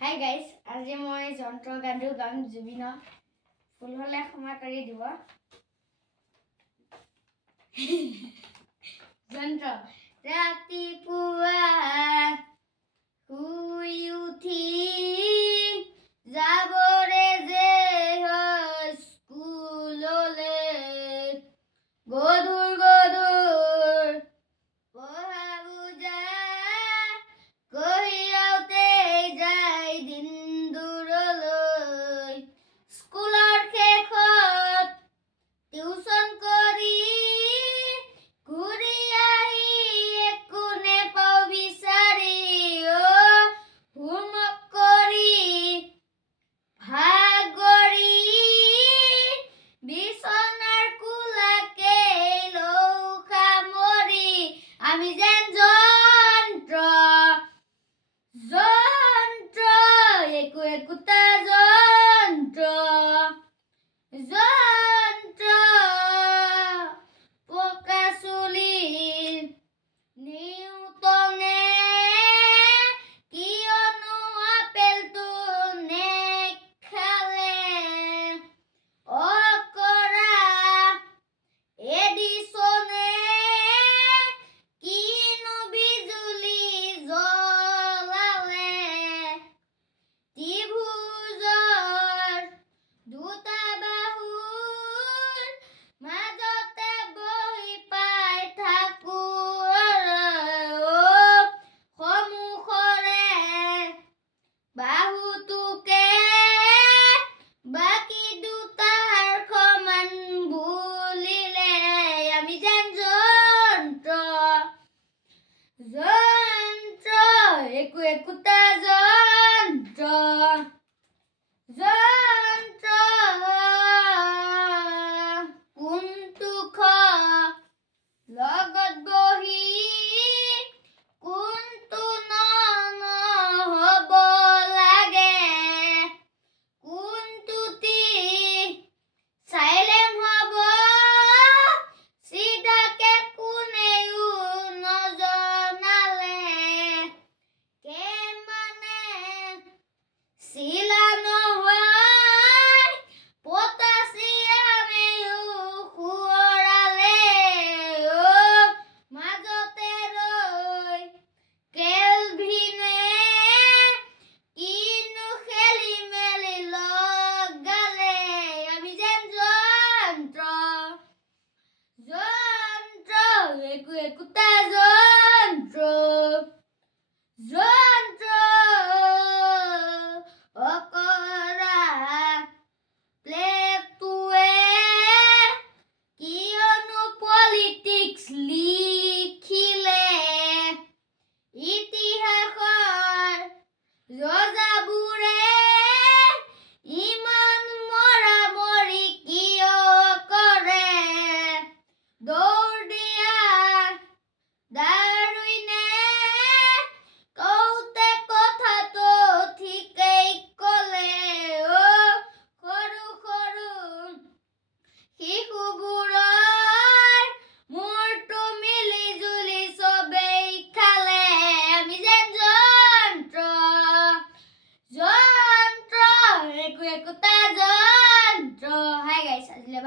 Hi guys, আজি মই যন্ত্ৰ গানটো গাম জুবিনৰ ফুল হলে ক্ষমা কৰি দিব। যন্ত্ৰ ৰাতিপুৱা শুই উঠি যাবৰে যে স্কুললে গধুৰ পঢ়া বুজা কঢ়িয়াওতে যায় দিন দূৰলৈ। স্কুলৰ শেষত টিউচন কৰি ঘূৰি আহি একো নেপাওঁ বিচাৰি, হোমৱৰ্ক কৰি ভাগৰি বিচনাৰ কোলাকে লওঁ সামৰি। আমি যেন যন্ত্ৰ একোটা যন্ত্ৰ পকা চুলিৰ নিউটনে কিয়নো আপেলটো নেখালে, অকৰা এডিছনে কিনো বিজুলী জ্বলালে, ত্ৰিভুজৰ দুটা বাহুৰ মাজতে বহি পাই থাকো সমুখৰে বাহুটোকে বাকী দুটাৰ সমান বুলিলে। আমি যেন যন্ত্ৰ একোটা